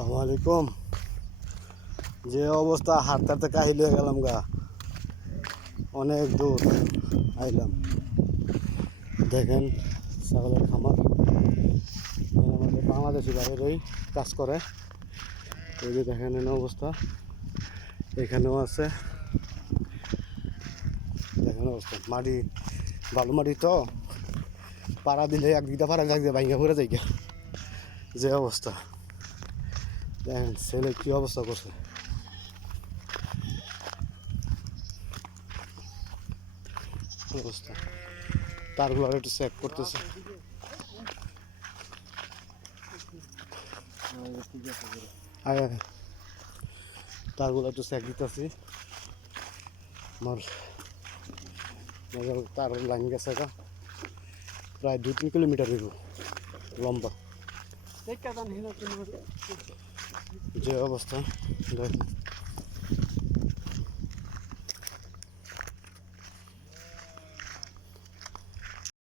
আসসালামু আলাইকুম। যে অবস্থা হাঁটতে হাঁটতে কাহিল হয়ে গেলাম গা, অনেক দূর আইলাম। দেখেন ছাগলের খামার, আমাদের বাংলাদেশি বাইরেই কাজ করে। এই যে দেখেন এনে অবস্থা, এখানেও আছে দেখেন অবস্থা। মাটি বালু মাটি তো, পাড়া দিলে একদিকটা পাড়া একদিকে ভাঙা পড়ে যায় গা। যে অবস্থা দেখেন, ছেলে কি অবস্থা করছে। অবস্থা তারগুলো একটু চেক করতেছে। তারগুলো একটু চেক দিতেছি। আমার তার লাইন গেছে প্রায় 2-3 কিলোমিটার হইব লম্বা। যে অবস্থা দেখেন।